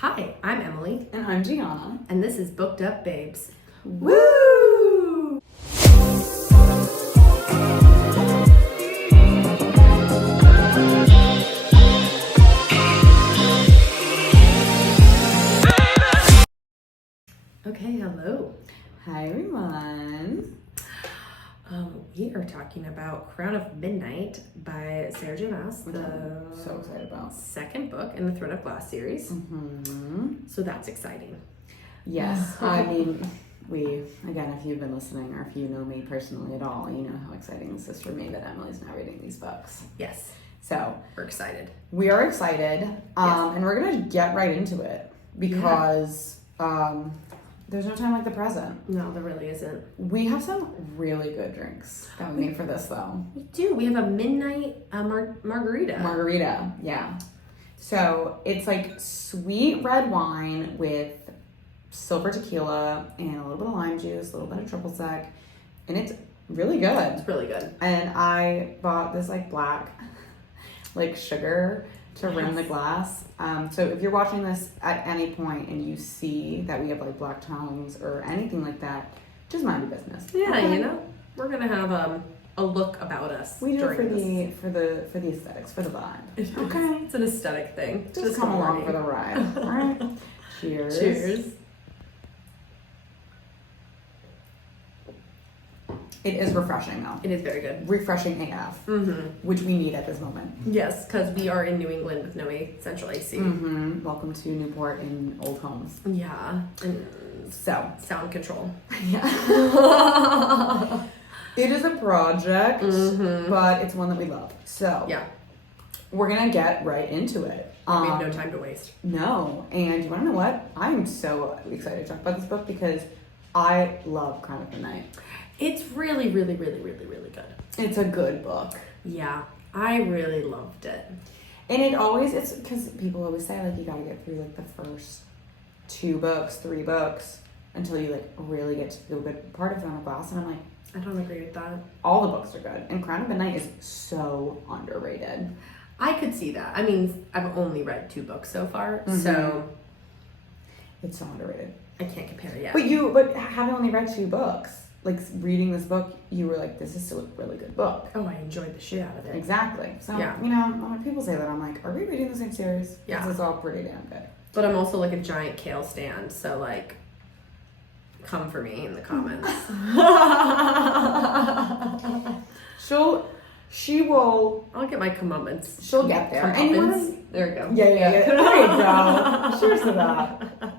Hi, I'm Emily. And I'm Gianna. And this is Booked Up Babes. Woo! Okay, hello. Hi, everyone. We are talking about Crown of Midnight by Sarah J. Maas, Which I'm so excited about. Second book in the Thread of Glass series. Mm-hmm. So that's exciting. Yes, I mean, again, if you've been listening or if you know me personally at all, you know how exciting this is for me that Emily's now reading these books. Yes. So, we're excited. We are excited, and we're going to get right into it because there's no time like the present. No, there really isn't. We have some really good drinks that we made for this, though. We do. We have a midnight margarita. Margarita, yeah. So it's like sweet red wine with silver tequila and a little bit of lime juice, a little bit of triple sec, and it's really good. It's really good. And I bought this like black, like sugar to rim the glass. So if you're watching this at any point and you see that we have like black tones or anything like that, just mind your business. Yeah, okay? you know, we're gonna have a look about us. We do it for this. the aesthetics, for the vibe. Okay, it's an aesthetic thing. Just come along for the ride. All right. Cheers. Cheers. It is refreshing though. It is very good. Refreshing AF, which we need at this moment. Yes, because we are in New England with no central AC. Welcome to Newport in Old Homes. Yeah. And so sound control. Yeah. It is a project, but it's one that we love. So yeah, we're gonna get right into it. We have no time to waste. No, and you wanna know what? I'm so excited to talk about this book because I love Crown of Midnight. It's really, really, really, really, really good. It's a good book. Yeah, I really loved it. And it's because people always say like you gotta get through like the first 2 books, 3 books until you like really get to the good part of Throne of Glass, and I'm like, I don't agree with that. All the books are good, and Crown of Midnight is so underrated. I could see that. I mean, I've only read 2 books so far, so it's so underrated. I can't compare it yet. But having only read 2 books, like reading this book, you were like, this is still a really good book. Oh, I enjoyed the shit out of it. Exactly. So, you know, when people say that, I'm like, are we reading the same series? Yeah. This is all pretty damn good. But I'm also like a giant kale stand, so like, come for me in the comments. She will. I'll get my comeuppance. She'll get there. There we go. Yeah. There you go. Cheers to that.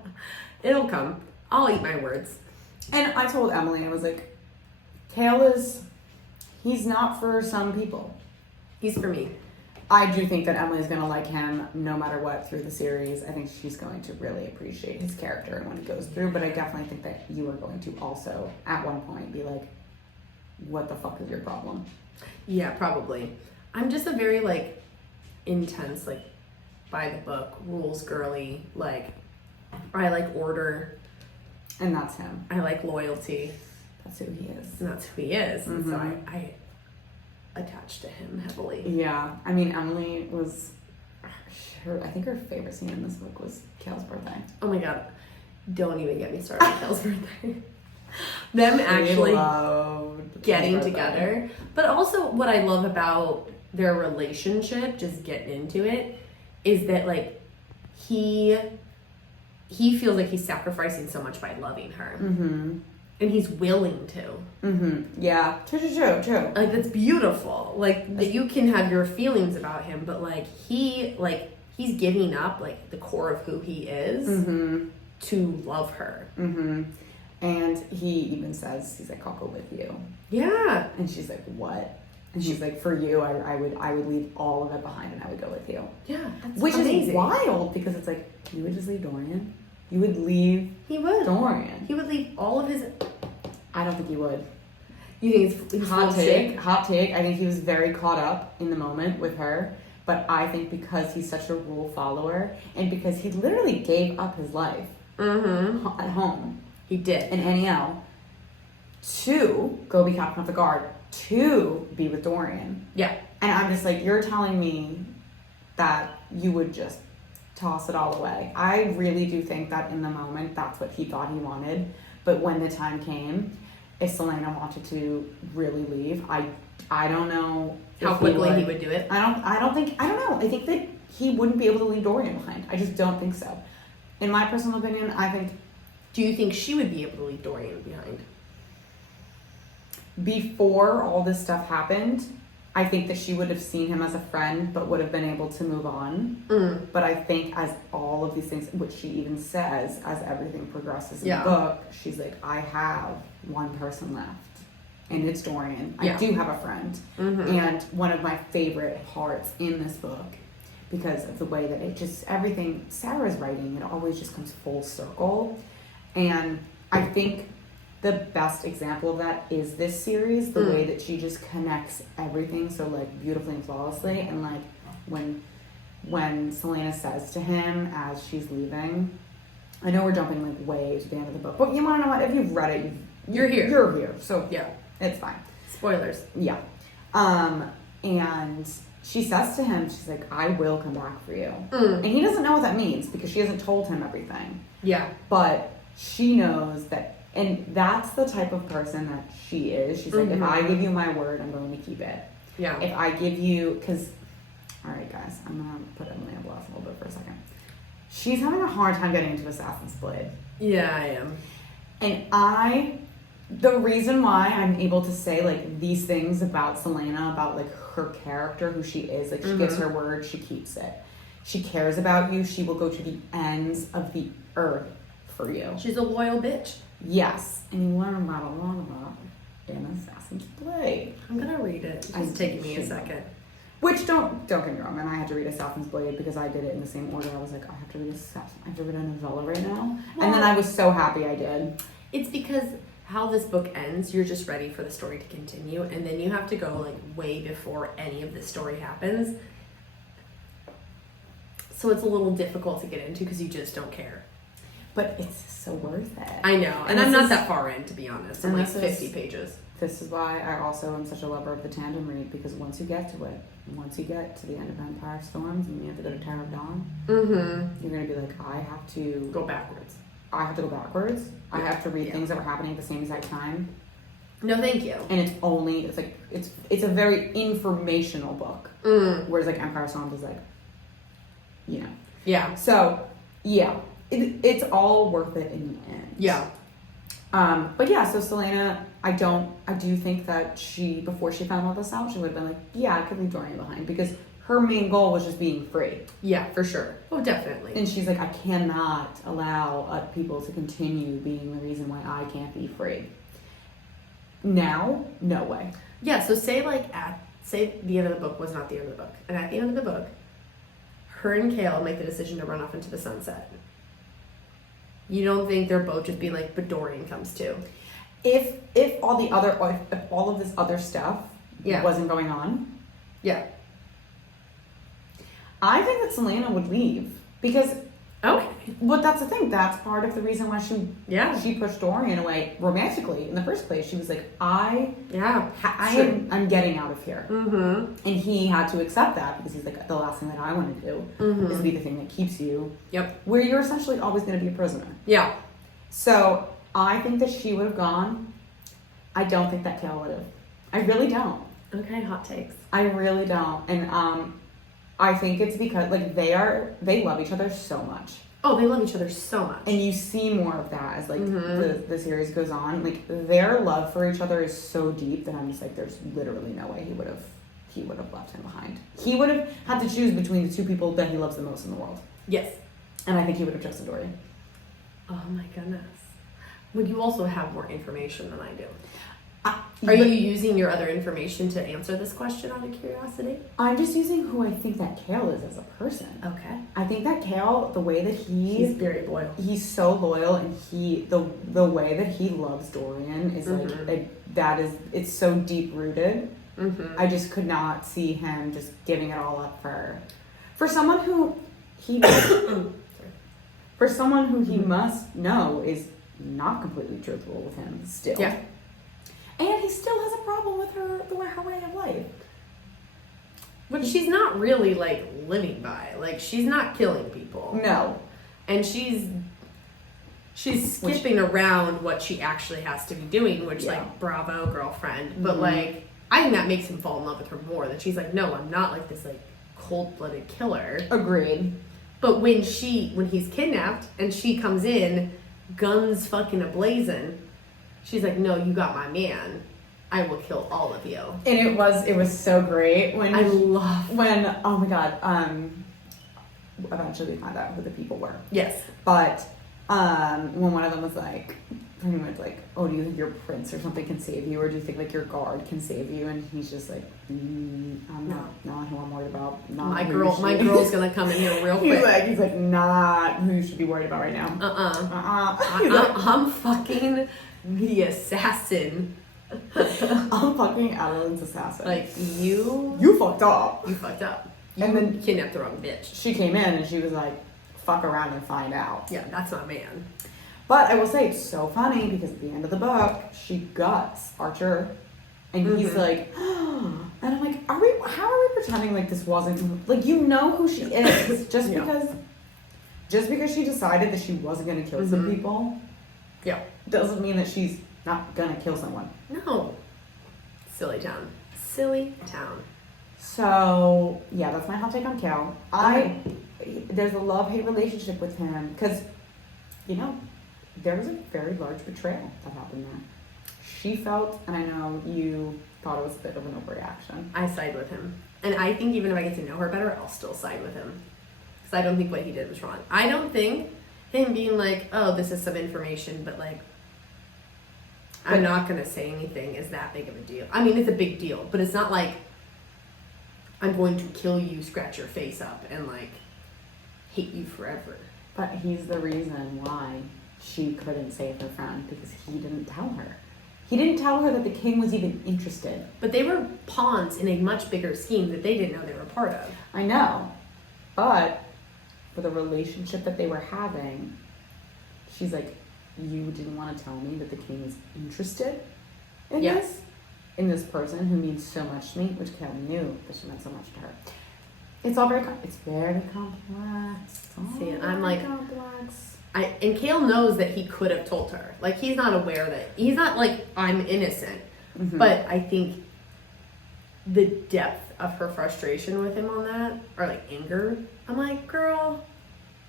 It'll come. I'll eat my words. And I told Emily, I was like, Kale he's not for some people. He's for me. I do think that Emily's going to like him no matter what through the series. I think she's going to really appreciate his character and when he goes through, but I definitely think that you are going to also, at one point, be like, what the fuck is your problem? Yeah, probably. I'm just a very, like, intense, like, by the book, rules girly, like, I like order. And that's him. I like loyalty. That's who he is. And that's who he is. And so I attached to him heavily. Yeah. I mean, Emily was, I think her favorite scene in this book was Kale's birthday. Oh my god. Don't even get me started on Kale's birthday. Them actually getting together. But also what I love about their relationship, just getting into it, is that like he feels like he's sacrificing so much by loving her. And he's willing to. Yeah. True. Like, that's beautiful. Like, that you can have your feelings about him, but, like, he's giving up, like, the core of who he is to love her. And he even says, he's like, I'll go with you. Yeah. And she's like, what? And she's like, for you, I would leave all of it behind and I would go with you. Yeah, that's Which amazing. is wild because it's like, you would just leave Dorian? You would leave Dorian? He would leave all of his... I don't think he would. You think he's Hot take. I think he was very caught up in the moment with her. But I think because he's such a rule follower and because he literally gave up his life at home. He did. In NEL to go be captain of the guard, to be with Dorian. Yeah. And I'm just like, you're telling me that you would just toss it all away. I really do think that in the moment, that's what he thought he wanted. But when the time came, if Selena wanted to really leave, I don't know how quickly he would do it. I don't know. I think that he wouldn't be able to leave Dorian behind. I just don't think so. In my personal opinion, I think. Do you think she would be able to leave Dorian behind? Before all this stuff happened, I think that she would have seen him as a friend, but would have been able to move on. But I think as all of these things, which she even says, as everything progresses in the book, she's like, I have one person left, and it's Dorian. I do have a friend. And one of my favorite parts in this book, because of the way that it just, everything, Sarah's writing, it always just comes full circle. And I think the best example of that is this series, the way that she just connects everything so like beautifully and flawlessly. And like when Selena says to him as she's leaving, I know we're jumping like way to the end of the book, but you want to know what? If you've read it, you're here. You're here, so yeah, it's fine. Spoilers. Yeah, and she says to him, she's like, "I will come back for you," and he doesn't know what that means because she hasn't told him everything. Yeah, but she knows that. And that's the type of person that she is. She's like, if I give you my word, I'm going to keep it. Yeah. If I give you, because, all right, guys, I'm going to put Emily on blast a little bit for a second. She's having a hard time getting into Assassin's Blade. Yeah, I am. And the reason why I'm able to say, like, these things about Selena, about, like, her character, who she is, like, she gives her word, she keeps it. She cares about you. She will go to the ends of the earth for you. She's a loyal bitch. Yes, and you learn about a lot about in Assassin's Blade. I'm gonna read it. It's taking me a second. Which don't get me wrong, and I had to read Assassin's Blade because I did it in the same order. I was like, I have to read a novella right now, and then I was so happy I did. It's because how this book ends, you're just ready for the story to continue, and then you have to go like way before any of this story happens. So it's a little difficult to get into because you just don't care. But it's so worth it. I know. And I'm not that far in, to be honest. I'm like 50 pages. This is why I also am such a lover of the tandem read, because once you get to it, once you get to the end of Empire Storms and you have to go to Tower of Dawn, you're going to be like, I have to... Go backwards. I have to go backwards. Yeah. I have to read things that were happening at the same exact time. No, thank you. And it's a very informational book. Whereas like Empire Storms is like, you know. Yeah. So, yeah. It's all worth it in the end. Yeah. But yeah, so Selena, I do think that before she found all this out, she would have been like, yeah, I could leave Dorian behind, because her main goal was just being free. Yeah, for sure. Oh, definitely. And she's like, I cannot allow people to continue being the reason why I can't be free. Now, no way. Yeah, so say the end of the book was not the end of the book. And at the end of the book, her and Kale make the decision to run off into the sunset. You don't think their boat just be like, but Dorian comes too? If all of this other stuff wasn't going on, I think that Selena would leave, because but that's the thing. That's part of the reason why she pushed Dorian away romantically in the first place. She was like, I'm getting out of here, and he had to accept that, because he's like, the last thing that I want to do is be the thing that keeps you. Yep. Where you're essentially always going to be a prisoner. Yeah. So I think that she would have gone. I don't think that Kale would have. I really don't. Okay, hot takes. I really don't, and I think it's because like they love each other so much. Oh, they love each other so much. And you see more of that as like the series goes on. Like their love for each other is so deep that I'm just like, there's literally no way he would have left him behind. He would have had to choose between the two people that he loves the most in the world. Yes. And I think he would have chosen Dorian. Oh my goodness. Would you also have more information than I do? Are you using your other information to answer this question out of curiosity? I'm just using who I think that Kale is as a person. Okay. I think that Kale, the way that he's very loyal. He's so loyal, and the way that he loves Dorian is it's so deep rooted. I just could not see him just giving it all up for someone who he must know is not completely truthful with him still. Yeah. And he still has a problem with her way of life. Which she's not really, like, living by. Like, she's not killing people. No. And she's skipping around what she actually has to be doing, which, like, bravo, girlfriend. But, like, I think that makes him fall in love with her more. That she's like, no, I'm not, like, this, like, cold-blooded killer. Agreed. But when he's kidnapped and she comes in, guns fucking ablazing, she's like, no, you got my man. I will kill all of you. And it was so great when oh my god, eventually we find out who the people were. Yes. But when one of them was like pretty much like, oh, do you think your prince or something can save you, or do you think like your guard can save you? And he's just like, I'm not who I'm worried about. Not my girl's gonna come in here real quick. He's like not who you should be worried about right now. I'm fucking the assassin. I'm fucking Adeline's assassin. Like, you fucked up. You fucked up. And then kidnapped the wrong bitch. She came in and she was like, fuck around and find out. Yeah, that's my man. But I will say, it's so funny because at the end of the book, she guts Archer. And he's like, and I'm like, how are we pretending like this wasn't, like, you know who she is. Just because she decided that she wasn't going to kill some people. Yeah. Doesn't mean that she's not gonna kill someone. No. Silly town. Silly town. So, yeah, that's my hot take on Cal. There's a love-hate relationship with him because, you know, there was a very large betrayal that happened there. She felt, and I know you thought it was a bit of an overreaction. I side with him. And I think even if I get to know her better, I'll still side with him. Because I don't think what he did was wrong. I don't think him being like, oh, this is some information, but like, I'm not going to say anything is that big of a deal. I mean, it's a big deal, but it's not like I'm going to kill you, scratch your face up, and like hate you forever. But he's the reason why she couldn't save her friend, because he didn't tell her. He didn't tell her that the king was even interested. But they were pawns in a much bigger scheme that they didn't know they were part of. I know. But for the relationship that they were having, she's like, you didn't want to tell me that the king is interested in this person who means so much to me, which Kale knew that she meant so much to her. It's all very complex. See, I'm like, complex. And Kale knows that he could have told her. Like, he's not aware that he's not like, I'm innocent. Mm-hmm. But I think the depth of her frustration with him on that, or like anger, I'm like, girl,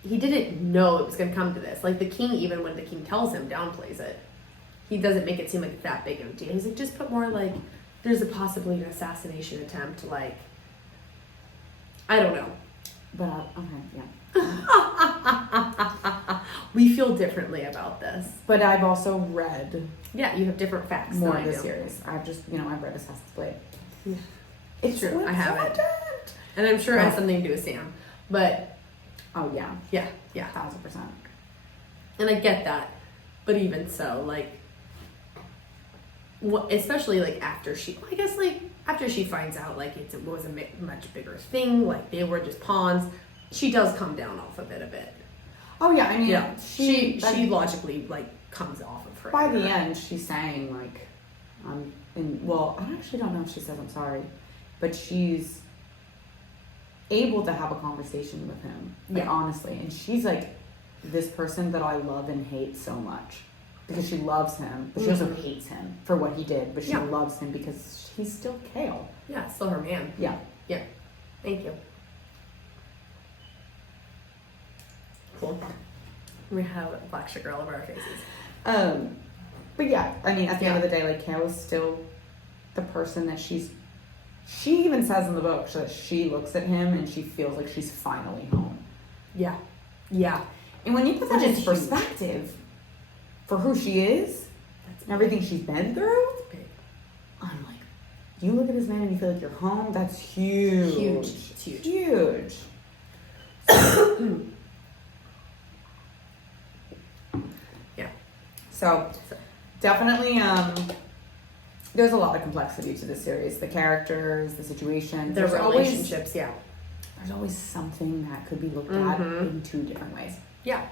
he didn't know it was going to come to this. Like, the king, even when the king tells him, downplays it. He doesn't make it seem like that big of a deal. He's like, just put more, like, there's a possibility of an assassination attempt. Like, I don't know. But, okay, yeah. We feel differently about this. But I've also read... Yeah, you have different facts more of the series. I've just, I've read Assassin's Blade. Yeah. It's true. I haven't. And I'm sure it has something to do with Sam. But... Oh, yeah. Yeah. 1,000%. And I get that. But even so, like, especially, like, after she finds out, like, it was a much bigger thing, like, they were just pawns, she does come down off a bit. Oh, yeah, I mean, yeah. She logically, like, comes off of her. By the end, she's saying, like, I actually don't know if she says I'm sorry, but she's able to have a conversation with him, like, honestly, and she's like, this person that I love and hate so much, because she loves him, but she also hates him for what he did, but she loves him because he's still Kale. Yeah, still her man. Yeah. Thank you. Cool. We have a black sugar all over our faces. But yeah, I mean, at the end of the day, like, Kale is still the person that she even says in the book that she looks at him and she feels like she's finally home. Yeah. And when you put that into perspective for who she is, and everything she's been through, I'm like, you look at this man and you feel like you're home, that's huge. It's huge. Huge. Yeah. So definitely, there's a lot of complexity to this series. The characters, the situations, their relationships, There's always something that could be looked at in two different ways. Yeah.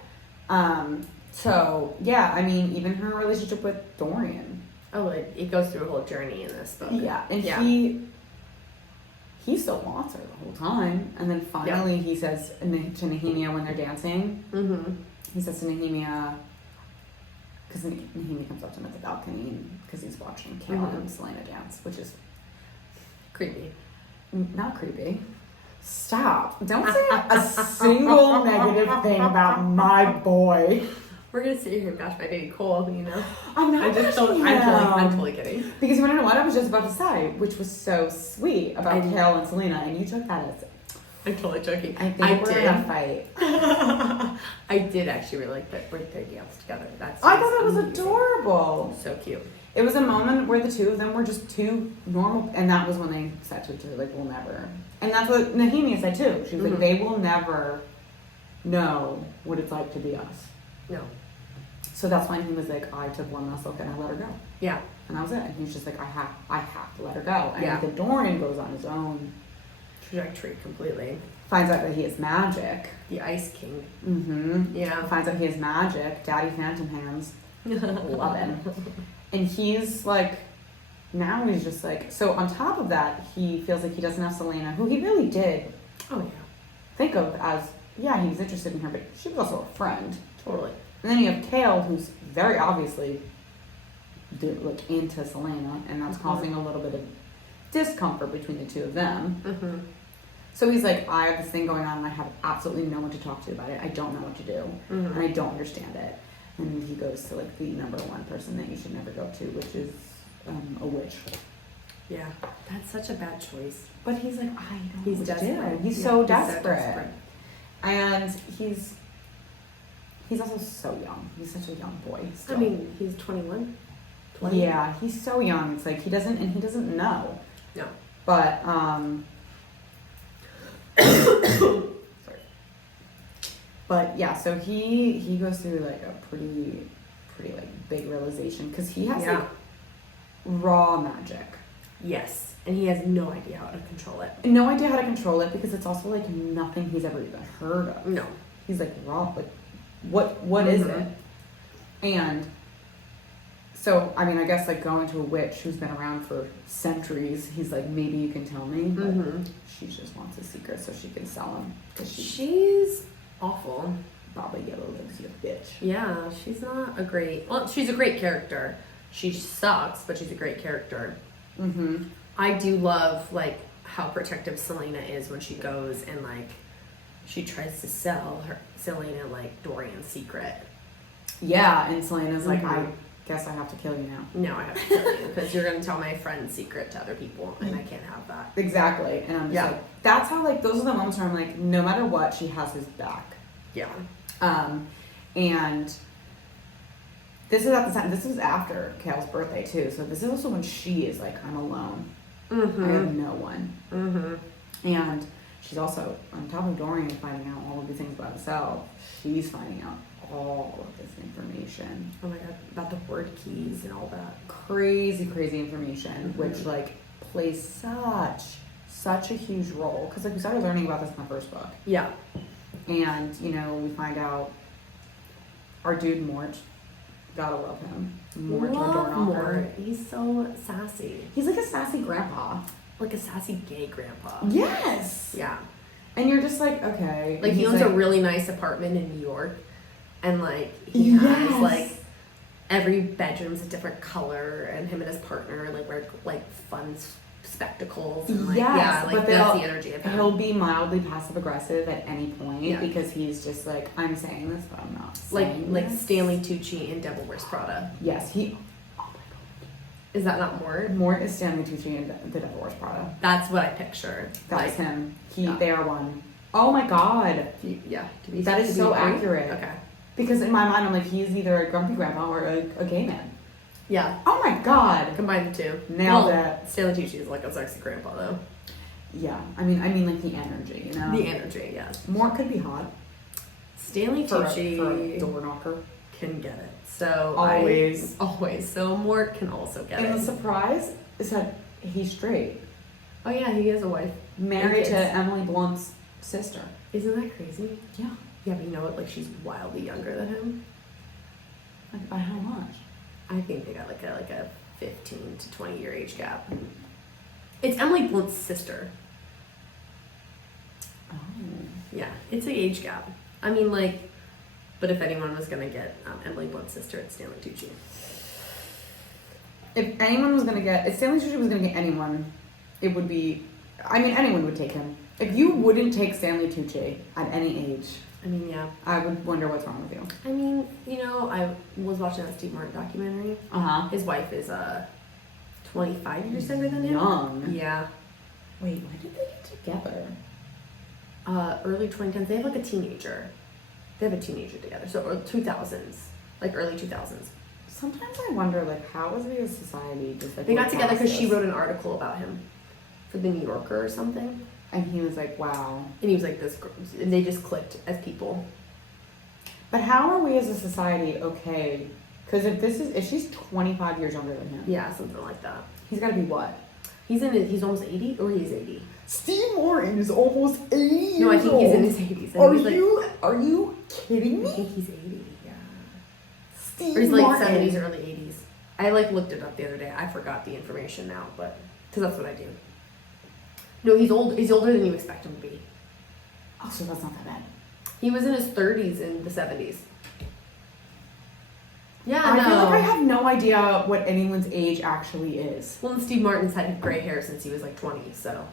So, yeah, I mean, even her relationship with Dorian. Oh, it goes through a whole journey in this book. Yeah, and he still wants her the whole time. And then finally he says to Nehemia when they're dancing, he says to Nehemia, because Nehemia comes up to him at the balcony because he's watching Kale and Selena dance, which is creepy. Not creepy. Stop. Don't say a single negative thing about my boy. We're gonna sit here and bash my baby Cole, you know. I'm not. I'm totally kidding. Because you want to know what I was just about to say, which was so sweet about Kale and Selena, and you took that as. I'm totally joking. I think we're in a fight. I did actually really like that birthday dance together. I thought that was adorable. So cute. It was a moment where the two of them were just two normal, and that was when they said to each other, like, we'll never. And that's what Nehemia said too. She was like, they will never know what it's like to be us. No. So that's when he was like, I took one muscle and I let her go. Yeah. And that was it. And he's just like, I have to let her go. And then Dorian goes on his own trajectory completely. Finds out that he is magic. The Ice King. Yeah. Finds out he is magic. Daddy Phantom Hands. Love him. And he's like, now he's just like, so on top of that, he feels like he doesn't have Selena, who he really did think of as, yeah, he's interested in her, but she was also a friend. Totally. And then you have Kale, who's very obviously into Selena, and that's causing a little bit of discomfort between the two of them. So he's like, I have this thing going on, and I have absolutely no one to talk to about it. I don't know what to do, and I don't understand it. And he goes to like the number one person that you should never go to, which is a witch. Yeah, that's such a bad choice. But he's like, I don't. He's desperate. He's so desperate. And he's also so young. He's such a young boy. Still. I mean, he's 21. 20. Yeah, he's so young. It's like he doesn't know. No. But sorry. But yeah, so he goes through like a pretty like big realization because he has like raw magic. Yes, and he has no idea how to control it. No idea how to control it because it's also like nothing he's ever even heard of. No. He's like raw. Like what is it? And so I mean, I guess like going to a witch who's been around for centuries, he's like, maybe you can tell me. But she just wants a secret so she can sell him. She's awful. Baba Yellow lives you bitch. Yeah, she's not a great. Well, she's a great character. She sucks, but she's a great character. I do love like how protective Selena is when she goes and like she tries to sell Selena like Dorian's secret. Yeah, and Selena's like, I guess I have to kill you now. No, I have to kill you because you're gonna tell my friend's secret to other people, and I can't have that. Exactly, and I'm just like, that's how like those are the moments where I'm like, no matter what, she has his back. Yeah. And this is at the time. This is after Kale's birthday too, so this is also when she is like, I'm alone. I have no one. And she's also on top of Dorian finding out all of these things about herself. She's finding out all of this information. Oh my god, about the word keys and all that crazy information, which like plays such a huge role because like we started learning about this in the first book. Yeah. And you know we find out our dude Mort, gotta love him. Mort, our door knocker. He's so sassy. He's like a sassy grandpa. Like a sassy gay grandpa. Yes. Yeah. And you're just like, okay. Like he owns a really nice apartment in New York. And like he has like every bedroom's a different color, and him and his partner like wear like fun spectacles and like like that's the energy of him. He'll be mildly passive aggressive at any point because he's just like, I'm saying this but I'm not saying like Stanley Tucci in Devil Wears Prada. Yes, he. Oh my god. Is that not Mort? Mort is Stanley Tucci in The Devil Wears Prada. That's what I picture. That's him. They are one. Oh my god. That is so accurate. Okay. Because in my mind, I'm like, he's either a grumpy grandpa or a gay man. Yeah. Oh my god. Combine the two. Nailed it. Stanley Tucci is like a sexy grandpa, though. Yeah. I mean like the energy, you know? The energy, yes. Mort could be hot. Stanley Tucci for a door knocker can get it. So always. So Mort can also get it. And the surprise is that he's straight. Oh yeah, he has a wife. Married to Emily Blunt's sister. Isn't that crazy? Yeah. Yeah, but you know what? Like, she's wildly younger than him. Like, by how much? I think they got like a 15 to 20 year age gap. It's Emily Blunt's sister. Oh. Yeah, it's an age gap. I mean, like, but if anyone was gonna get Emily Blunt's sister, it's Stanley Tucci. If anyone was gonna get, if Stanley Tucci was gonna get anyone, it would be, I mean, anyone would take him. If you wouldn't take Stanley Tucci at any age, I mean, yeah. I would wonder what's wrong with you. I mean, you know, I was watching that Steve Martin documentary. His wife is 25 years younger than him. Young. Yeah. Wait, when did they get together? Early 2010s. They have like a teenager. They have a teenager together. So 2000s, like early 2000s. Sometimes I wonder, like, how was we as a society just like... They got together because she wrote an article about him for the New Yorker or something. And he was like, wow. And he was like this, and they just clicked as people. But how are we as a society okay? Because if she's 25 years younger than him. Yeah, something like that. He's got to be what? He's almost 80, or he's 80. Steve Martin is almost 80 years old. No, I think he's in his 80s. Are you kidding me? I think he's 80, yeah. Steve or he's like Martin. 70s, early 80s. I like looked it up the other day. I forgot the information now, but, because that's what I do. No, he's old. He's older than you expect him to be. Oh, so that's not that bad. He was in his 30s in the 70s. Yeah, I feel like I have no idea what anyone's age actually is. Well, and Steve Martin's had gray hair since he was like 20, so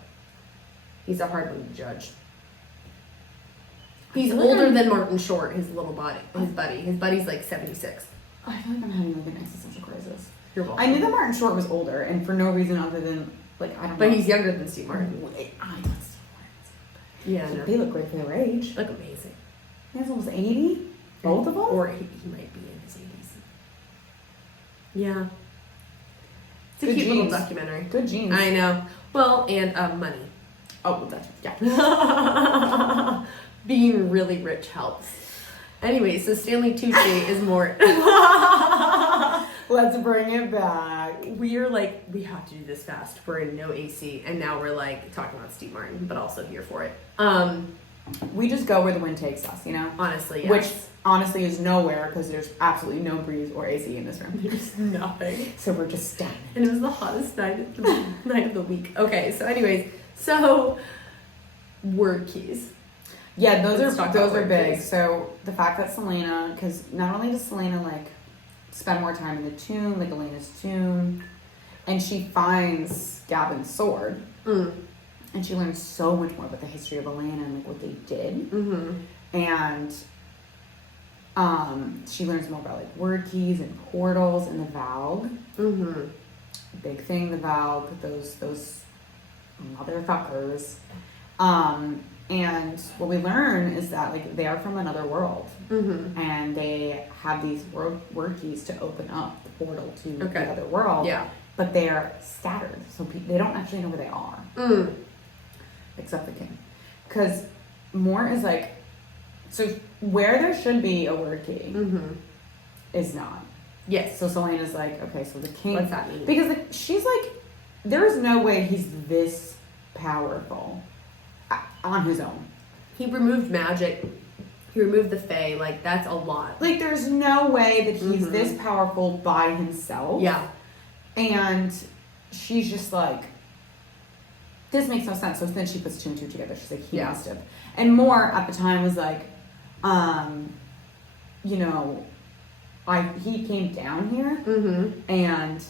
he's a hard one to judge. He's older than Martin Short, his little buddy, his buddy. His buddy's like 76. I feel like I'm having like an existential crisis. You're welcome. I knew that Martin Short was older, and for no reason other than, like, I don't know. But he's younger than Steve Martin. I know Steve Martin. Yeah, no. They look great for their age. Look amazing. He's almost 80? Both of them? Or he might be in his 80s. Yeah. It's a Good cute genes. little documentary. Good genes. I know. Well, and money. Oh, that's, yeah. Being really rich helps. Anyway, so Stanley Tucci is more... Let's bring it back. We're like, we have to do this fast. We're in no AC, and now we're like talking about Steve Martin, but also here for it. We just go where the wind takes us, you know? Honestly, yes. Which honestly is nowhere because there's absolutely no breeze or AC in this room. There's nothing. So we're just standing. And it was the hottest night of the week. Okay, so anyways, so word keys. Yeah, those Let's talk about are big. keys. So the fact that Selena, because not only does Selena like spend more time in the tomb, like Elena's tomb, and she finds Gavin's sword, and she learns so much more about the history of Elena and like what they did, and she learns more about like word keys and portals and the Valg. Big thing, the Valg, those motherfuckers. And what we learn is that like they are from another world, and they have these word keys to open up the portal to the other world. Yeah, but they are scattered, so they don't actually know where they are, except the king, because more is like, so where there should be a word key is not. Yes. So Selena's like, okay, so the king. What's that mean? Because she's like, there is no way he's this powerful on his own. He removed magic. He removed the fae. Like, that's a lot. Like, there's no way that he's this powerful by himself. Yeah. And she's just like, this makes no sense. So then she puts two and two together. She's like, he must have. And more at the time was like, you know, he came down here and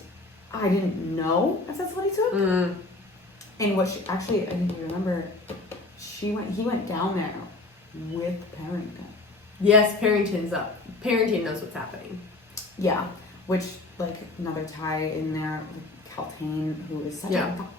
I didn't know if that's what he took. And what she actually, I think you remember, he went down there with Parrington. Yes, Parrington's up. Parrington knows what's happening. Yeah, which like another tie in there, like Kaltain, who is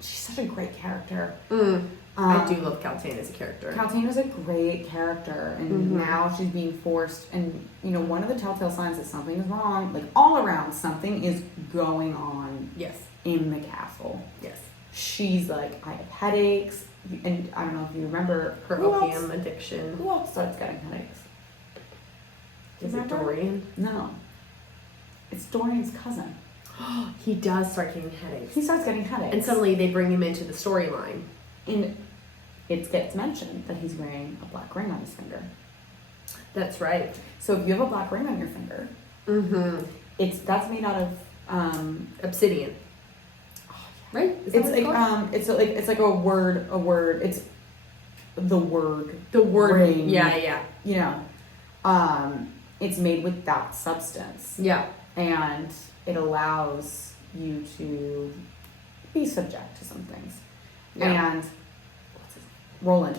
she's such a great character. I do love Kaltain as a character. Kaltain was a great character, and now she's being forced. And you know, one of the telltale signs that something is wrong, like all around, something is going on. Yes. In the castle. Yes. She's like, I have headaches, and I don't know if you remember her opium addiction. Who else starts getting headaches? Is it Dorian? No. It's Dorian's cousin. He does start getting headaches. He starts getting headaches. And suddenly they bring him into the storyline. And it gets mentioned that he's wearing a black ring on his finger. That's right. So if you have a black ring on your finger, that's made out of obsidian. Right? It's like a word. It's the word ring. Yeah. You know, it's made with that substance. Yeah. And it allows you to be subject to some things. Yeah. And Roland.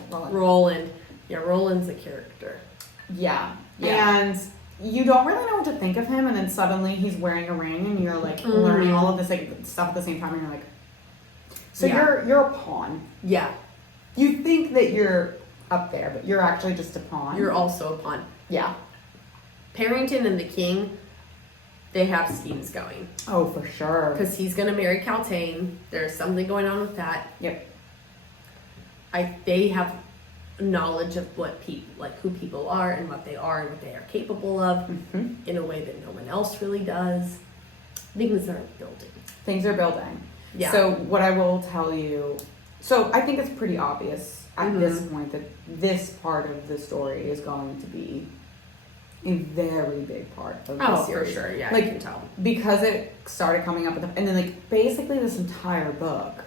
Yeah, Roland's a character. Yeah. And you don't really know what to think of him, and then suddenly he's wearing a ring, and you're like learning all of this like stuff at the same time, and you're like, so you're a pawn. Yeah. You think that you're up there, but you're actually just a pawn. You're also a pawn. Yeah. Parrington and the king, they have schemes going. Oh, for sure. Because he's going to marry Caltaine. There's something going on with that. Yep. They have knowledge of what people, like who people are and what they are capable of in a way that no one else really does. Things are building. Yeah. So what I will tell you, so I think it's pretty obvious at this point that this part of the story is going to be a very big part of the series. For sure. Yeah, like, I can tell. Because it started coming up and then like basically this entire book,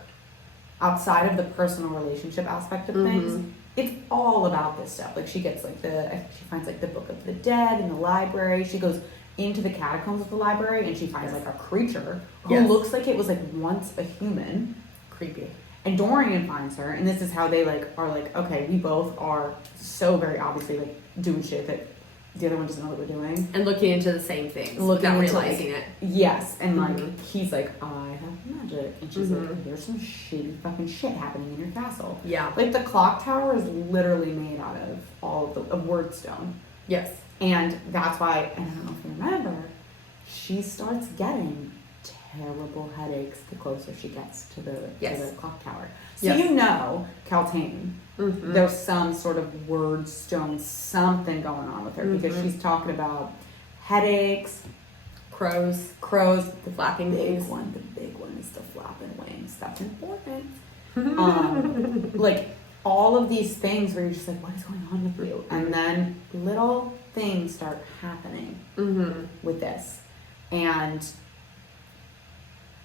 outside of the personal relationship aspect of things, it's all about this stuff. Like she gets like she finds like the Book of the Dead in the library. She goes into the catacombs of the library and she finds like a creature who looks like it was like once a human. Creepy. And Dorian finds her, and this is how they like are like, okay, we both are so very obviously like doing shit that the other one doesn't know what we're doing. And looking into the same things without realizing it. Yes, and like he's like, I have magic, and she's like, there's some shady fucking shit happening in your castle. Yeah. Like the clock tower is literally made out of all of wordstone. Yes. And that's why, and I don't know if you remember, she starts getting terrible headaches the closer she gets to the clock tower. So you know, Caltaine, there's some sort of wordstone something going on with her because she's talking about headaches, crows, the flapping wings. The big one is the flapping wings. That's important. Like all of these things where you're just like, what is going on with you? And then little things start happening with this. And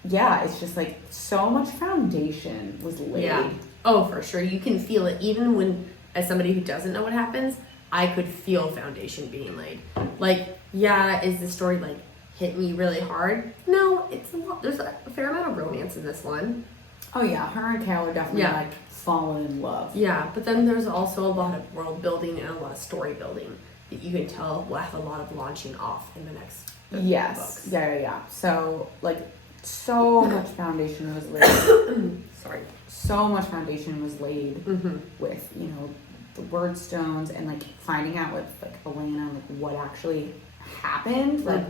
yeah, it's just like so much foundation was laid. Yeah. Oh, for sure. You can feel it. Even when, as somebody who doesn't know what happens, I could feel foundation being laid. Like, yeah, is the story like hit me really hard? No, it's a lot. There's a fair amount of romance in this one. Oh yeah, her and Cal are definitely like fallen in love. Yeah, but then there's also a lot of world building and a lot of story building that you can tell will have a lot of launching off in the next books. Yeah. So like so much foundation was laid. So much foundation was laid with, you know, the word stones and like finding out with like Elena like what actually happened like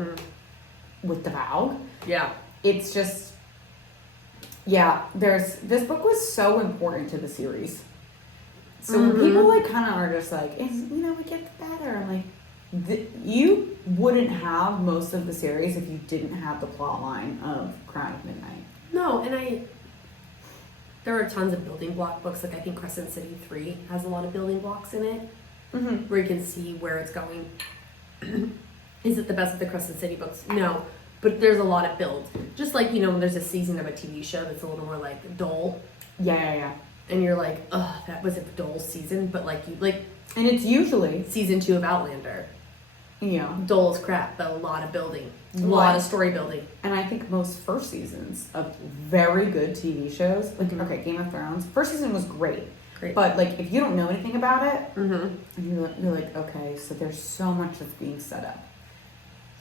with the Valg. Yeah. It's just this book was so important to the series. So when people like kind of are just like, it gets better. I'm like, you wouldn't have most of the series if you didn't have the plot line of Crown of Midnight. No, and there are tons of building block books. Like I think Crescent City 3 has a lot of building blocks in it, where you can see where it's going. Is it the best of the Crescent City books? No, but there's a lot of build. Just like, you know, when there's a season of a TV show that's a little more like dull. Yeah. And you're like, ugh, that was a dull season, but like you like. And it's usually season 2 of Outlander. Yeah. Dull as crap, but a lot of building. A lot of story building. And I think most first seasons of very good TV shows, like, okay, Game of Thrones, first season was great. But, like, if you don't know anything about it, and you're like, okay, so there's so much that's being set up.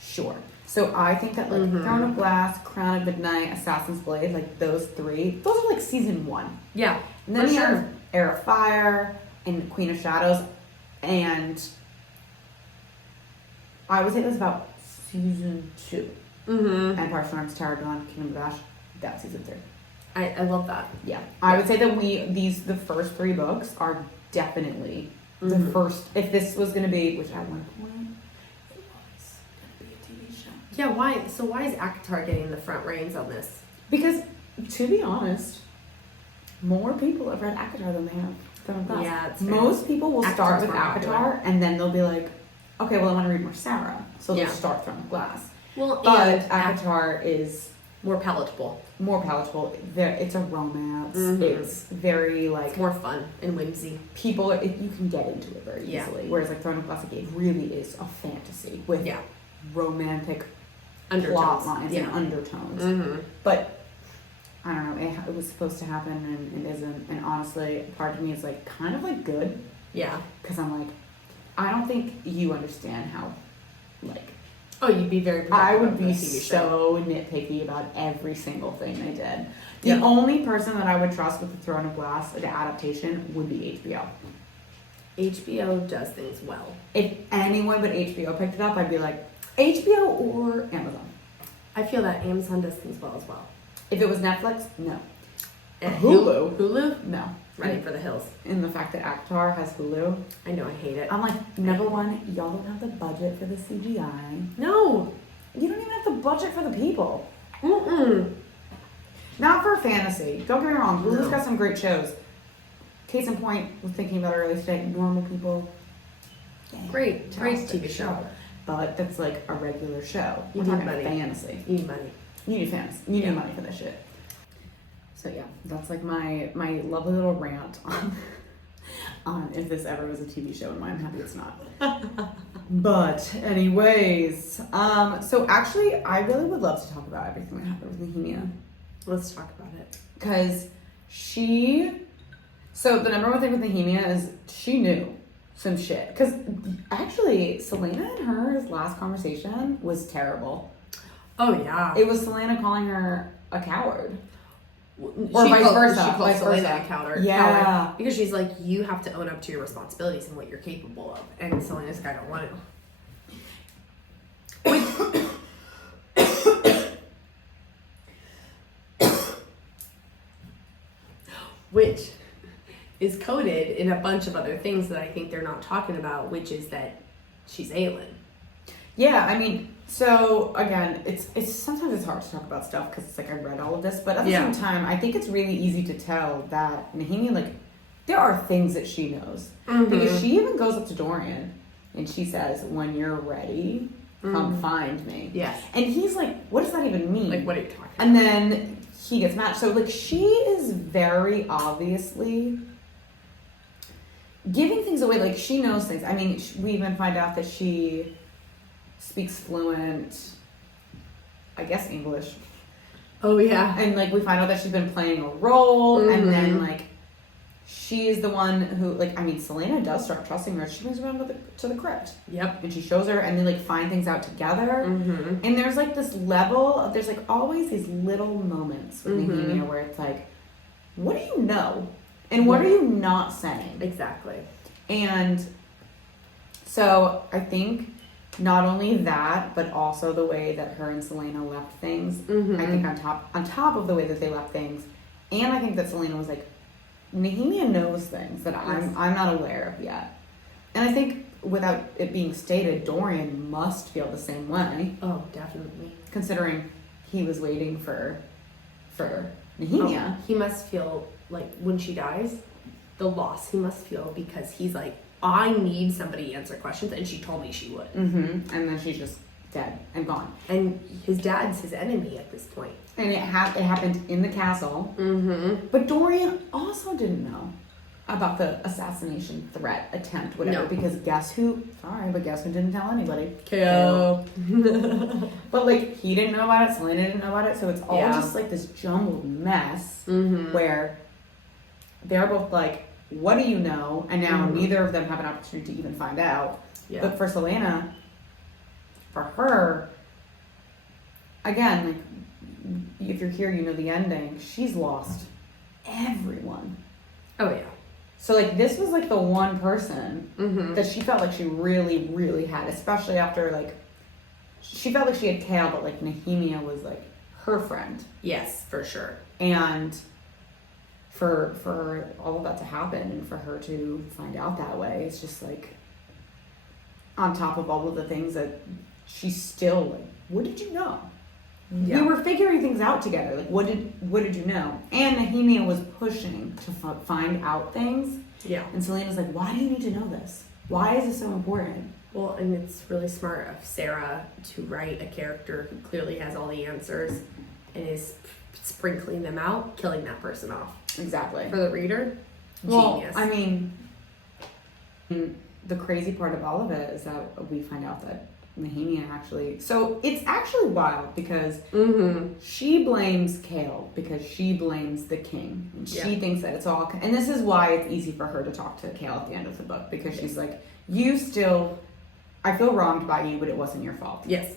Sure. So I think that, like, Throne of Glass, Crown of Midnight, Assassin's Blade, like, those are, like, season 1. Yeah. And then you have Heir of Fire and Queen of Shadows, and I would say it was about season 2. Empire Storms, Tarragon, Kingdom of Ash, that's season 3. I love that. Yeah. I would say that the first 3 books are definitely the first, if this was going to be, which at one point, it was going to be a TV show. Yeah, why? So why is ACOTAR getting the front reins on this? Because, to be honest, more people have read ACOTAR than they have Throne of Glass. Yeah, it's most people will start with ACOTAR, ACOTAR, and then they'll be like, okay, well, I want to read more Sarah. So they'll start Throne of Glass. Well, but ACOTAR is More palatable. It's a romance. Mm-hmm. It's very like it's more fun and whimsy. People, you can get into it very easily. Whereas like Throne of Glass, like, it really is a fantasy with romantic plot lines and undertones. Mm-hmm. But I don't know. It was supposed to happen and isn't. And honestly, part of me is like kind of like good. Yeah. Because I'm like, I don't think you understand how like. Oh, you'd be very. I would be so nitpicky about every single thing they did. The only person that I would trust with the Throne of Glass, the adaptation, would be HBO. HBO does things well. If anyone but HBO picked it up, I'd be like, HBO or Amazon. I feel that Amazon does things well as well. If it was Netflix, no. And Hulu? Hulu? No. Running for the hills. And the fact that Avatar has Hulu. I know, I hate it. I'm like, number one, y'all don't have the budget for the CGI. No. You don't even have the budget for the people. Mm-mm. Not for fantasy. Don't get me wrong. Hulu's got some great shows. Case in point, we're thinking about it earlier today. Normal People. Great TV show. But that's like a regular show. You We're need talking money. Fantasy. You need money. You need fantasy. You need money for this shit. So yeah, that's like my lovely little rant on if this ever was a TV show and why I'm happy it's not. But anyways, so actually I really would love to talk about everything that happened with Nehemia. Let's talk about it. Because so the number one thing with Nehemia is she knew some shit. Because actually Selena and her last conversation was terrible. Oh yeah. It was Selena calling her a coward. Or vice versa. She called Selena a coward. Yeah. Because she's like, you have to own up to your responsibilities and what you're capable of. And Selena's like, I don't want to. Which is coded in a bunch of other things that I think they're not talking about, which is that she's Aelin. Yeah, I mean, so again, it's sometimes it's hard to talk about stuff because it's like I read all of this, but at the same time, I think it's really easy to tell that Nehemia, like, there are things that she knows. Mm-hmm. Because she even goes up to Dorian and she says, when you're ready, come find me. Yes. And he's like, what does that even mean? Like, what are you talking about? And then he gets mad. So, like, she is very obviously giving things away. Like, she knows things. I mean, we even find out that she speaks fluent, I guess, English. Oh, yeah. And, like, we find out that she's been playing a role, and then, like, she's the one who, like, I mean, Selena does start trusting her. She brings her down to the crypt. Yep. And she shows her, and they, like, find things out together. Mm-hmm. And there's, like, this level of, there's, like, always these little moments with Nehemia where it's, like, what do you know? And what are you not saying? Exactly. And so I think not only that, but also the way that her and Selena left things. Mm-hmm. I think on top of the way that they left things, and I think that Selena was like, Nehemia knows things that I'm not aware of yet. And I think without it being stated, Dorian must feel the same way. Oh, definitely. Considering he was waiting for Nehemia. Oh, he must feel like when she dies, the loss he must feel because he's like, I need somebody to answer questions, and she told me she would. Mm-hmm. And then she's just dead and gone. And his dad's his enemy at this point. And it happened in the castle. Mm-hmm. But Dorian also didn't know about the assassination threat, attempt, whatever. No. Because guess who didn't tell anybody? KO. But, like, he didn't know about it, Selena didn't know about it, so it's all just, like, this jumbled mess where they're both like, what do you know? And now neither of them have an opportunity to even find out. Yeah. But for Selena, for her, again, like, if you're here, you know the ending. She's lost everyone. Oh, yeah. So, like, this was, like, the one person that she felt like she really, really had, especially after, like, she felt like she had Kale, but, like, Nehemia was, like, her friend. Yes, for sure. And for all of that to happen and for her to find out that way, it's just, like, on top of all of the things that she's still, like, what did you know? Yeah. We were figuring things out together. Like, what did you know? And Nehemia was pushing to find out things. Yeah. And Selena's like, why do you need to know this? Why is this so important? Well, and it's really smart of Sarah to write a character who clearly has all the answers and is sprinkling them out, killing that person off. Exactly. For the reader, Well, genius. I mean, the crazy part of all of it is that we find out that Nehemia actually... So it's actually wild because she blames Kale because she blames the king. And she thinks that it's all... And this is why it's easy for her to talk to Kale at the end of the book, because she's like, you still... I feel wronged by you, but it wasn't your fault. Yes.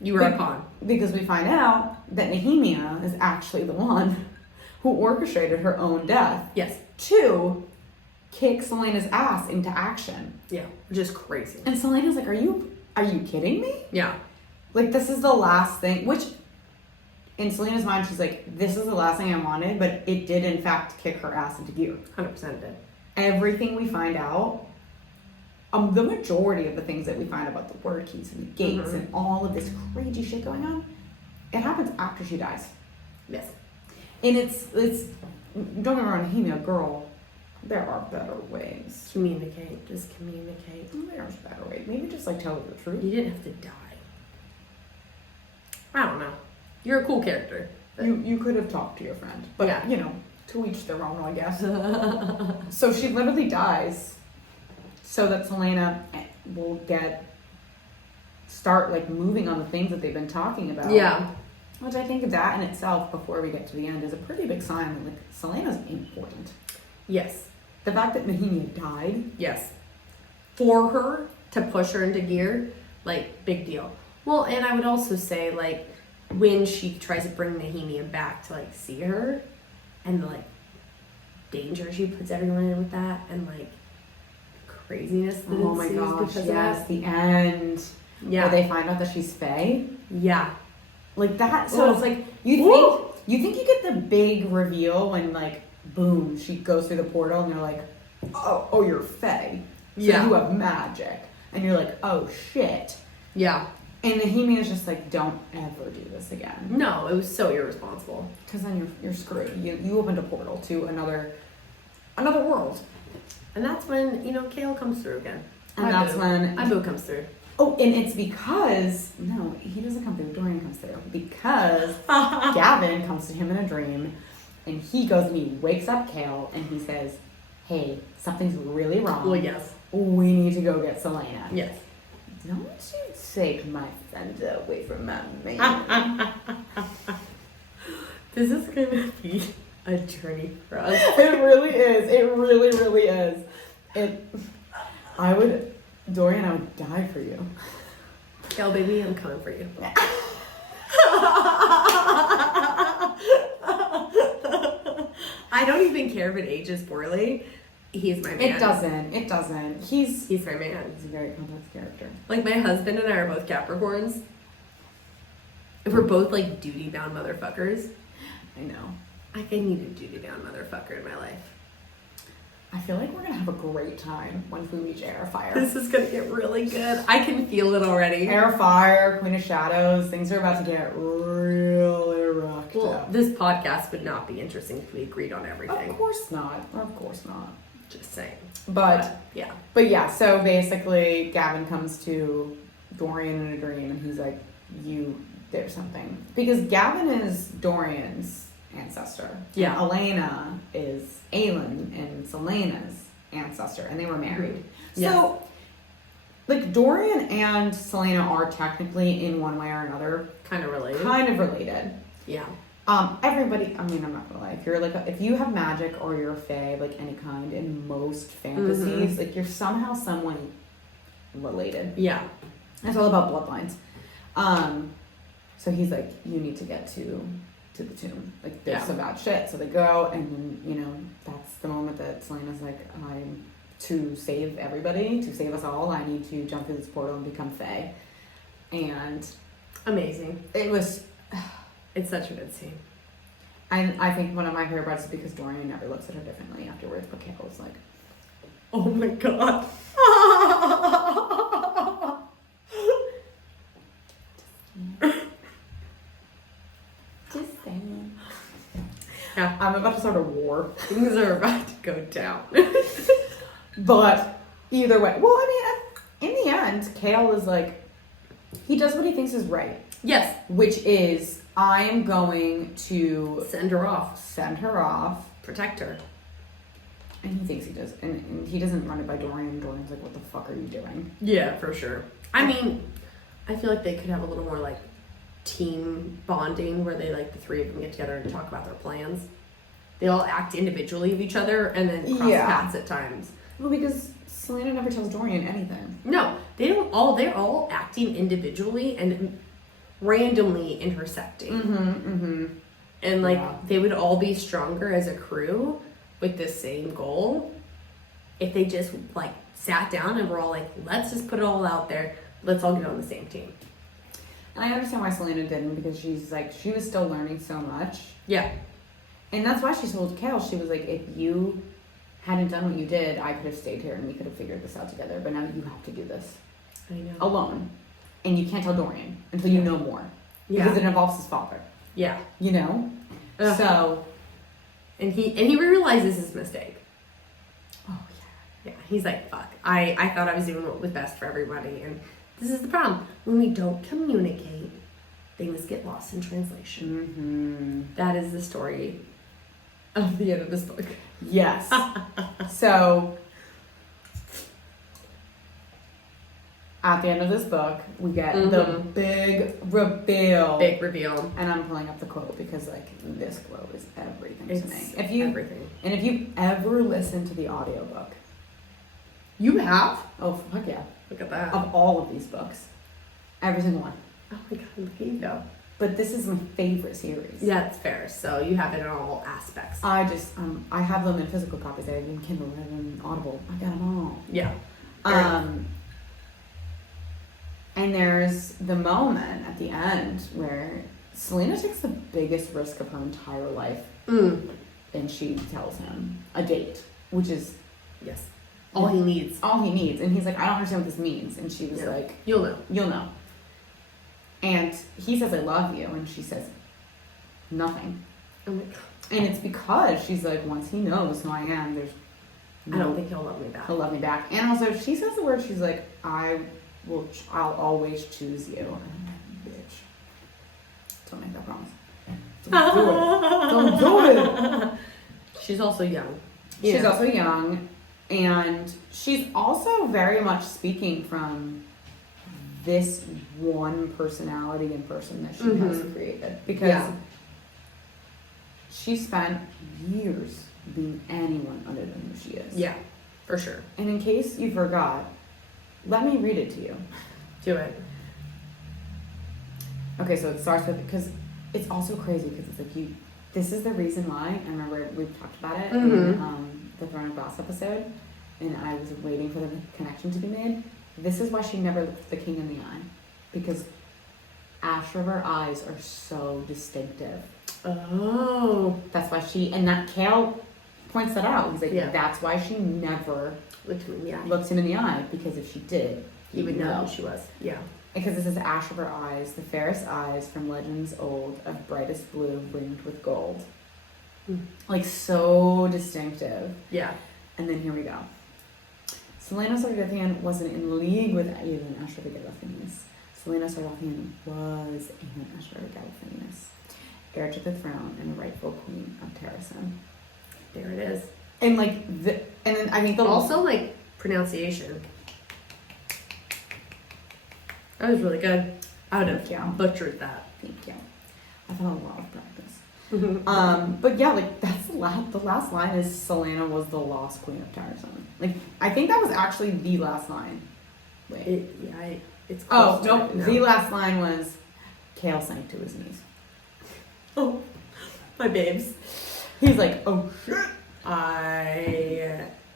You were a pawn. Because we find out that Nehemia is actually the one who orchestrated her own death. Yes. To kick Selena's ass into action. Yeah. Just crazy. And Selena's like, are you kidding me? Yeah. Like, this is the last thing, which in Selena's mind, she's like, this is the last thing I wanted, but it did in fact kick her ass into gear. 100% did. Everything we find out, the majority of the things that we find about the word keys and the gates and all of this crazy shit going on, it happens after she dies. Yes. And it's don't get me wrong, Nehemia, girl, there are better ways. Communicate. Just communicate. There's better ways. Maybe just like tell her the truth. You didn't have to die. I don't know. You're a cool character. You could have talked to your friend. But, yeah. You know, to each their own, I guess. So she literally dies so that Selena will start like moving on the things that they've been talking about. Yeah. Which I think that in itself, before we get to the end, is a pretty big sign that like Selena's important. Yes. The fact that Nehemia died. Yes. For her to push her into gear, like, big deal. Well, and I would also say, like, when she tries to bring Nehemia back to, like, see her, and the, like, danger she puts everyone in with that, and, like, craziness that oh my ensues gosh, because of yes, that. the end. Yeah. Where they find out that she's Fae. Yeah. Like that. So it's like, you think you get the big reveal when, like, boom, she goes through the portal and you're like, oh, you're Fae. So you have magic. And you're like, oh, shit. Yeah. And Nehemia is just like, don't ever do this again. No, it was so irresponsible. Because then you're screwed. You opened a portal to another world. And that's when, you know, Kale comes through again. And that's when... Abu comes through. Oh, and it's because... No, he doesn't come through. Dorian comes through. Because Gavin comes to him in a dream. And he goes and he wakes up Kale. And he says, hey, something's really wrong. Well, yes. We need to go get Selena. Yes. Don't you take my friend away from my man. This is going to be a journey for us. It really is. It really, really is. Dorian, I would die for you. Kale, baby, I'm coming for you. I don't even care if it ages poorly. He's my man. It doesn't. He's my man. He's a very complex character. Like, my husband and I are both Capricorns. We're both, like, duty-bound motherfuckers. I know. I need a duty-bound motherfucker in my life. I feel like we're going to have a great time once we reach Air Fire. This is going to get really good. I can feel it already. Air Fire, Queen of Shadows, things are about to get really rocked up. This podcast would not be interesting if we agreed on everything. Of course not. Of course not. Just saying. But yeah, so basically Gavin comes to Dorian in a dream and he's like, there's something. Because Gavin is Dorian's ancestor. Yeah. And Elena is Aelin and Selena's ancestor, and they were married. Yes. So, like, Dorian and Selena are technically, in one way or another, kind of related. Yeah. Everybody, I mean, I'm not gonna lie, if you have magic or you're a fae, like any kind, in most fantasies, like, you're somehow someone related. Yeah. It's all about bloodlines. So he's like, you need to get to the tomb. Like, there's some bad shit. So they go, and then, you know, that's the moment that Selena's like, to save everybody, to save us all, I need to jump through this portal and become fae. And amazing. It's such a good scene. I think one of my favorite parts is because Dorian never looks at her differently afterwards, but Kale was like, oh my god. Just saying. Yeah. I'm about to start a war. Things are about to go down. But either way, well, I mean, in the end, Kale is like, he does what he thinks is right. Yes. Which is I am going to Send her off. Protect her. And he thinks he does. And he doesn't run it by Dorian. Dorian's like, what the fuck are you doing? Yeah, for sure. I mean, I feel like they could have a little more, like, team bonding where they, like, the three of them get together and talk about their plans. They all act individually of each other and then cross paths at times. Well, because Selena never tells Dorian anything. No, they don't all. They're all acting individually and randomly intersecting. And like they would all be stronger as a crew with the same goal if they just like sat down and were all like, let's just put it all out there. Let's all get on the same team. And I understand why Selena didn't, because she's like, she was still learning so much. Yeah. And that's why she told Kale, she was like, if you hadn't done what you did, I could have stayed here and we could have figured this out together. But now you have to do this. I know. Alone. And you can't tell Dorian until you know more. Yeah. Because it involves his father. Yeah. You know? So. And he realizes his mistake. Oh, yeah. Yeah. He's like, fuck. I thought I was doing what was best for everybody. And this is the problem. When we don't communicate, things get lost in translation. That is the story of the end of this book. Yes. So, at the end of this book, we get the big reveal. Big reveal. And I'm pulling up the quote because, like, this quote is everything to me. Everything. And if you ever listen to the audiobook. You have? Oh, fuck yeah. Look at that. Of all of these books. Every single one. Oh my god, look at you go. But this is my favorite series. Yeah, it's fair. So you have it in all aspects. I just, I have them in physical copies. I have them in Kindle, I have them in Audible. I got them all. Yeah. And there's the moment at the end where Selena takes the biggest risk of her entire life. And she tells him a date, which is... Yes. All he needs. All he needs. And he's like, I don't understand what this means. And she was like... You'll know. You'll know. And he says, I love you. And she says, nothing. Oh my god. And it's because she's like, once he knows who I am, there's... I don't think he'll love me back. He'll love me back. And also, she says the word, she's like, I'll always choose you. And I'm like, bitch. Don't make that promise. Don't do it. Don't do it. She's also young. She's also young. And she's also very much speaking from this one personality and person that she has created. Because she spent years being anyone other than who she is. Yeah, for sure. And in case you forgot, let me read it to you. Do it. Okay, so it starts with, because it's also crazy because it's like this is the reason why, I remember we've talked about it in the Throne of Glass episode, and I was waiting for the connection to be made. This is why she never looked the king in the eye, because Ash River eyes are so distinctive. Oh. That's why and that Kale points that out. He's like, that's why she never looked him in the eye. Looked him in the eye, because if she did, he would know who she was. Yeah. Because this is Ash River eyes, the fairest eyes from legends old, of brightest blue ringed with gold. Like, so distinctive. Yeah. And then here we go. Selena Sargothian wasn't in league with even Ash River Galathinius. Selena Sargothian was an Ash River Galathinius, heir to the throne and rightful queen of Terrasen. There it is. And like and then I think also like pronunciation. That was really good. I would have butchered that. Thank you. I've had a lot of practice. But yeah, like that's the last line is Selena was the lost queen of Terrasen. Like I think that was actually the last line. Wait. It's close to it. The last line was Kale sank to his knees. Oh, my babes. He's like, oh shit.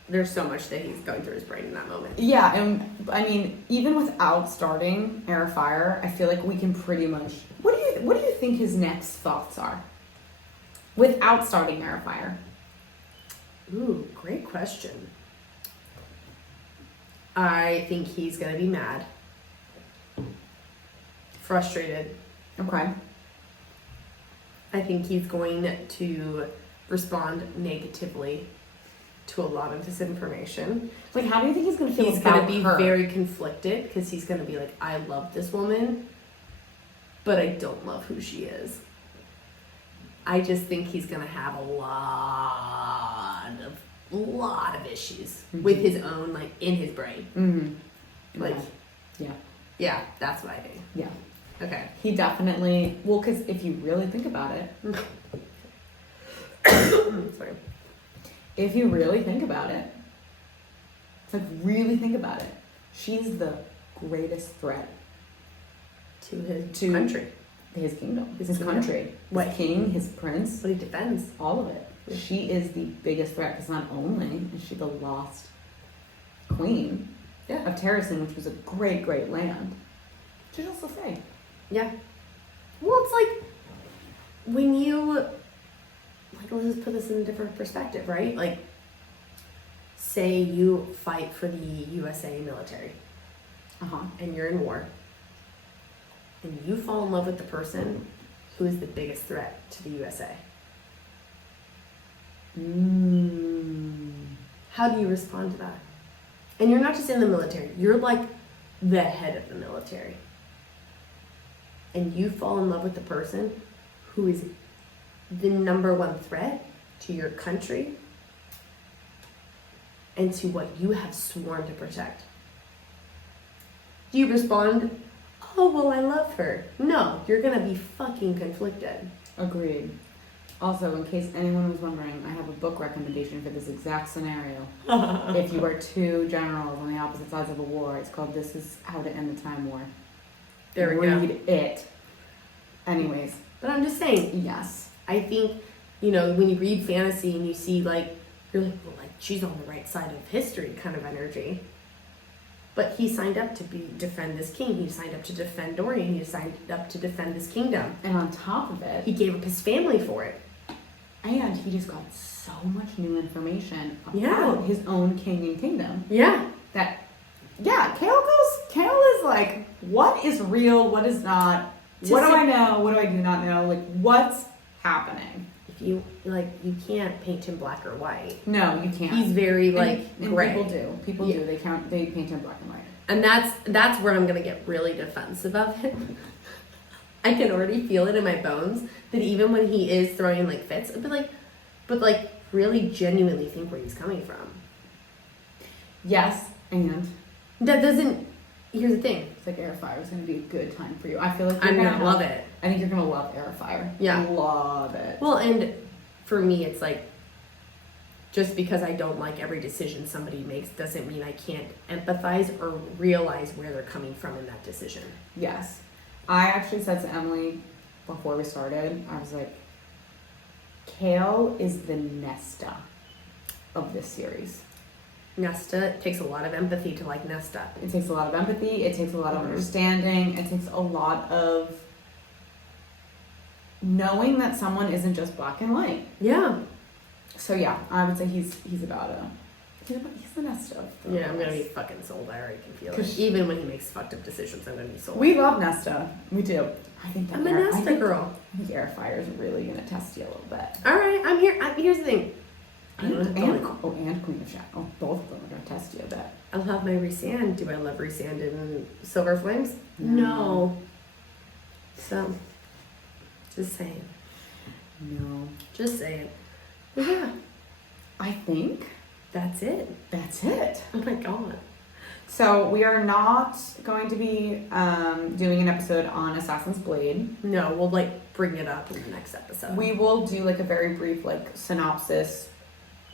There's so much that he's going through his brain in that moment. Yeah, and I mean, even without starting Air of Fire, I feel like we can pretty much. What do you think his next thoughts are? Without starting Air of Fire. Ooh, great question. I think he's gonna be mad, frustrated. Okay. I think he's going to respond negatively to a lot of this information. Like, how do you think he's going to feel He's about going to be her? very conflicted because he's going to be like, I love this woman, but I don't love who she is. I just think he's gonna have a lot of issues with his own, like, in his brain. Mm-hmm. Like, yeah. Yeah, that's what I think. Yeah. Okay. He definitely, well, because if you really think about it, sorry. If you really think about it, really think about it, she's the greatest threat to his country. His kingdom. His kingdom. Country. What? His king, his prince. But he defends. All of it. Yeah. She is the biggest threat because not only is she the lost queen of Terracin, which was a great, great land, she'd also say. Yeah. Well, it's like, when you, like, let's just put this in a different perspective, right? Like, say you fight for the USA military, and you're in war, and you fall in love with the person who is the biggest threat to the USA. How do you respond to that? And you're not just in the military, you're like the head of the military. And you fall in love with the person who is the number one threat to your country and to what you have sworn to protect. Do you respond, oh, well, I love her? No, you're gonna be fucking conflicted. Agreed. Also, in case anyone was wondering, I have a book recommendation for this exact scenario. If you are two generals on the opposite sides of a war, it's called This Is How to End the Time War. There we go. Read it. Anyways. But I'm just saying, yes. I think, you know, when you read fantasy and you see, like, you're like, well, like, she's on the right side of history kind of energy. But he signed up to defend this king. He signed up to defend Dorian. He signed up to defend this kingdom. And on top of it, he gave up his family for it. And he just got so much new information about his own king and kingdom. Yeah. Kale is like, what is real? What is not? What do I know? What do I do not know? Like, what's happening? If you, like, you can't paint him black or white. No, you can't. He's very, like, and gray. People do. They paint him black and white. And that's where I'm going to get really defensive of him. I can already feel it in my bones that even when he is throwing, like, fits, but really genuinely think where he's coming from. Yes, and that doesn't. Here's the thing. It's like Air of Fire is going to be a good time for you. I feel like I'm gonna love it. I think you're going to love Air of Fire. Yeah, love it. Well, and for me, it's like, just because I don't like every decision somebody makes doesn't mean I can't empathize or realize where they're coming from in that decision. Yes. I actually said to Emily before we started, I was like, Kale is the Nesta of this series. Nesta, it takes a lot of empathy to like Nesta. It takes a lot of empathy. It takes a lot of understanding. It takes a lot of knowing that someone isn't just black and white. Yeah. So yeah, I would say he's about he's the Nesta. Yeah, I'm gonna be fucking sold. I already can feel it. Even when he makes fucked up decisions, I'm gonna be sold. We love Nesta. We do. I think I'm a Nesta girl. I think Air Fire is really gonna test you a little bit. All right, I'm here. Here's the thing. And Queen of Shadow. Both of them are gonna test you a bit. I'll have my Rhysand. Do I love Rhysand in Silver Flames? No. So, just saying. No. Just saying. But yeah. I think that's it. That's it. Oh my god. So we are not going to be doing an episode on Assassin's Blade. No, we'll bring it up in the next episode. We will do a very brief synopsis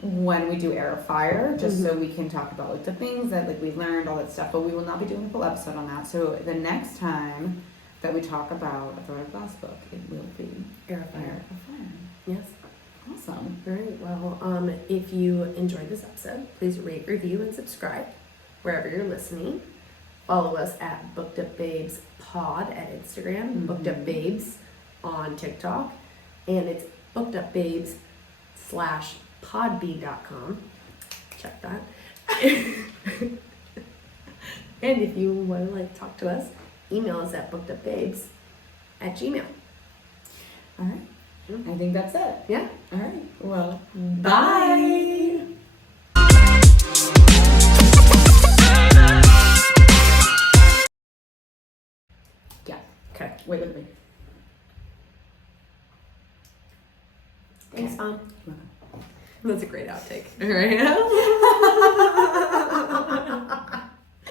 when we do Air of Fire, just so we can talk about the things that we learned, all that stuff. But we will not be doing a full episode on that. So the next time that we talk about a Throne of Glass book, it will be Air of Fire. Air of Fire. Yes. Awesome. All right. Well, if you enjoyed this episode, please rate, review, and subscribe wherever you're listening. Follow us at Booked Up Babes Pod at Instagram, Booked Up Babes on TikTok, and it's bookedupbabes.podbean.com. Check that. And if you want to talk to us, email us at bookedupbabes@gmail. All right. I think that's it. Yeah. All right. Well, bye. Yeah. Okay. Wait with me. Thanks, Mom. That's a great outtake. All right.